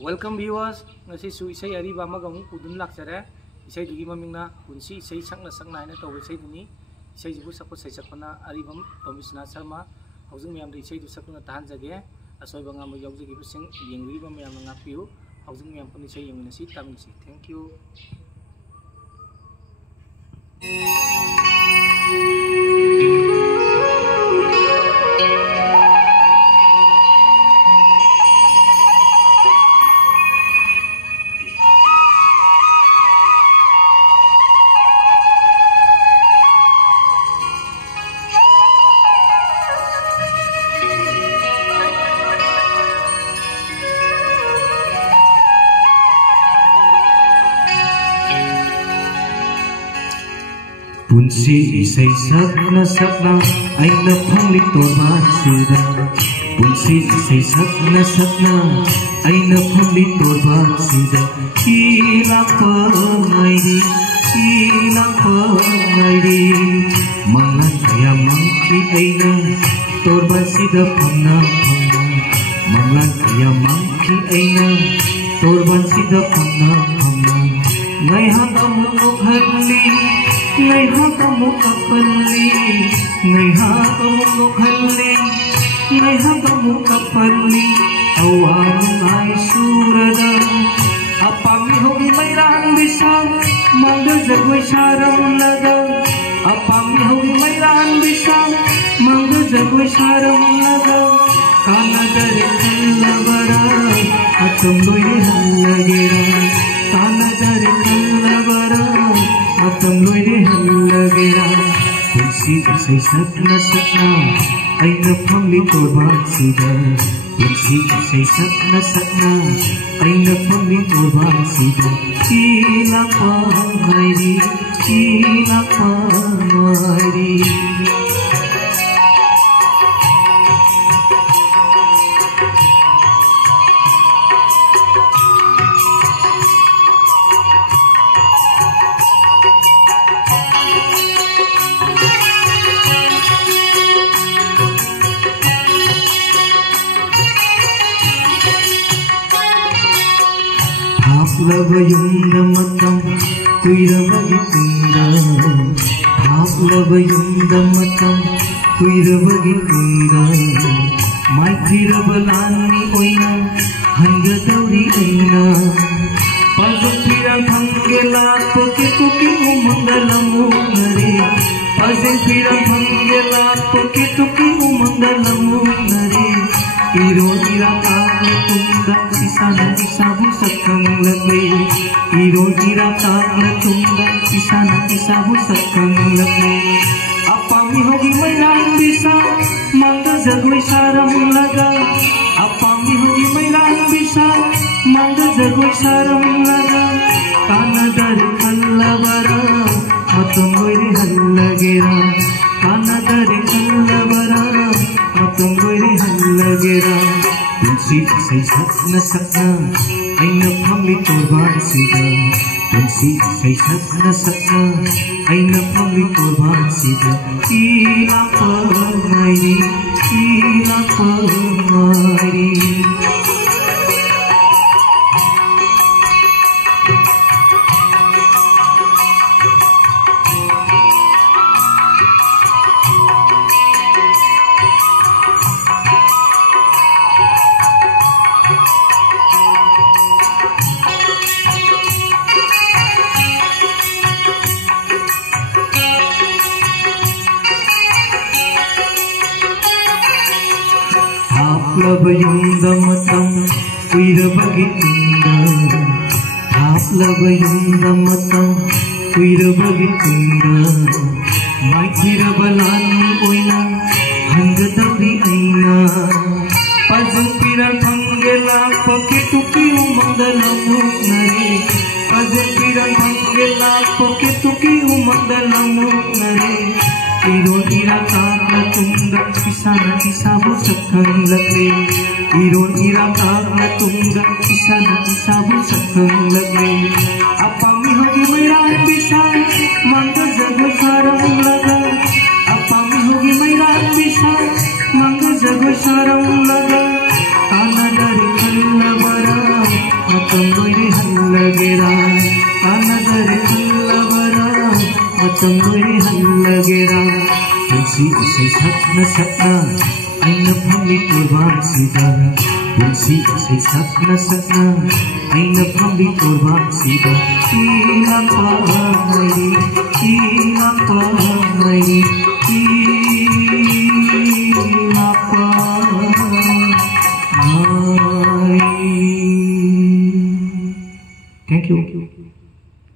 Welcome viewers, ngasi su isai ariba magamu pudun lakjare isai dugi mamingna punsi isai sakna sakna na taw isai duni isai jibu sakko sai sakna aribam Tomisna Sharma haujung miyam isai du sakna tahan jage asoi banga mo yaujagi busing yengriba miyam ngapiu haujung miyam pun isai yengina si tamisi. Thank you. Punsi isai sakna sakna aina phangli torban sida. Punsi isai sakna sakna aina phangli torban sida. Ilang pangairi mangan kaya mangki aina torban sida phangna phangna. Mangan kaya mangki aina torban sida phangna phangna. Ngai hakamu mukhalli ngai hakamu kapalli ngai hakamu mukhalli ngai hakamu kapalli awang ai surada apami hogi mairan bisang mangga jagoi saram laga apami hogi mairan bisang mangga jagoi saram laga kana dare kallabara atum loi hallagera kana dare kallabara atam loi hallagera. Punsi isai sakna sakna aina phangli torban sida. Punsi isai sakna sakna aina phangli torban sida. Ilang pangairi Haplabaya matam kuirabagi tunda. Haplabaya matam kuirabagi tunda. Maithirabalani oina hangadauri aina. Pazampiran phangela poke poke umangalamu nare. Pazampiran phangela poke poke umangalamu nare. Irojira kaagna tunda isana isabu sakang lagwe. Irojira kaagna tunda isana isabu sakang lagwe. Apami hogi mairan bisa mangga jagoi saram laga. Apami hogi mairan bisa mangga jagoi saram laga. Kana dare kallabara atam loi hallagera. Kana dare kallabara atam loi hallagera. Punsi isai sakna sakna aina phangli torban sida. Punsi isai sakna sakna aina phangli torban sida. Ilang pangairi Haplabaya matam kuirabagi tunda. Haplabaya matam kuirabagi tunda. Maithirabalani oina hangadauri aina. Pazampiran phangela poke tuki umangalamu nare. Pazampiran phangela poke tuki umangalamu nare. Irojira kaagna tunda isana isabu sakang lagwe. Irojira kaagna tunda isana isabu sakang lagwe. Apami hogi mairan bisa mangga jagoi saram laga. Apami hogi mairan bisa mangga jagoi saram laga. Kana dari kallabara मतम लोई हल्लगेरा आनदरे हल्लबरा मतम लोई हल्लगेरा पुंसी इसे सपना सपना आइना फमी कुर्बान सीधा पुंसी इसे सपना सपना आइना फमी कुर्बान सीधा इला पामरी